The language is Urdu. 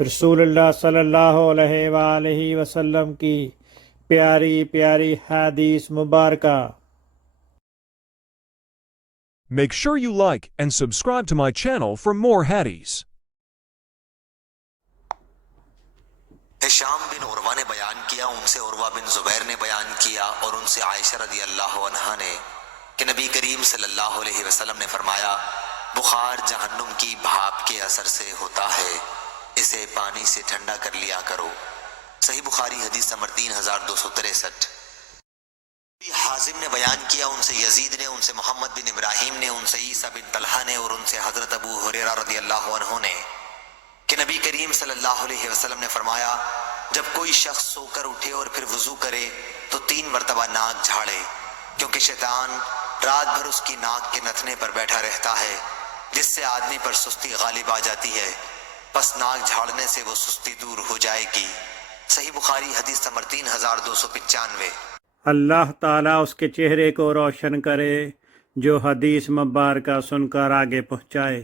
رسول اللہ صلی اللہ علیہ وآلہ وسلم کی پیاری پیاری حدیث مبارکہ۔ Make sure you like and subscribe to my channel for more hadiths. ہشام بن عروہ نے بیان کیا، ان سے عروہ بن زبیر نے بیان کیا، اور ان سے عائشہ رضی اللہ عنہا نے کہ نبی کریم صلی اللہ علیہ وسلم نے فرمایا، بخار جہنم کی بھاپ کے اثر سے ہوتا ہے، اسے پانی سے ٹھنڈا کر لیا کرو۔ صحیح بخاری حدیث نمبر 3263۔ حازم نے بیان کیا، ان سے یزید نے، ان سے محمد بن ابراہیم نے، ان سے عیسیٰ بن طلحہ نے، اور ان سے حضرت ابو ہریرہ رضی اللہ عنہ نے کہ نبی کریم صلی اللہ علیہ وسلم نے فرمایا، جب کوئی شخص سو کر اٹھے اور پھر وضو کرے تو 3 مرتبہ ناک جھاڑے، کیونکہ شیطان رات بھر اس کی ناک کے نتنے پر بیٹھا رہتا ہے، جس سے آدمی پر سستی غالب آ جاتی ہے، پس ناک جھاڑنے سے وہ سستی دور ہو جائے گی۔ صحیح بخاری حدیث نمبر 3295۔ اللہ تعالیٰ اس کے چہرے کو روشن کرے جو حدیث مبارکہ سن کر آگے پہنچائے۔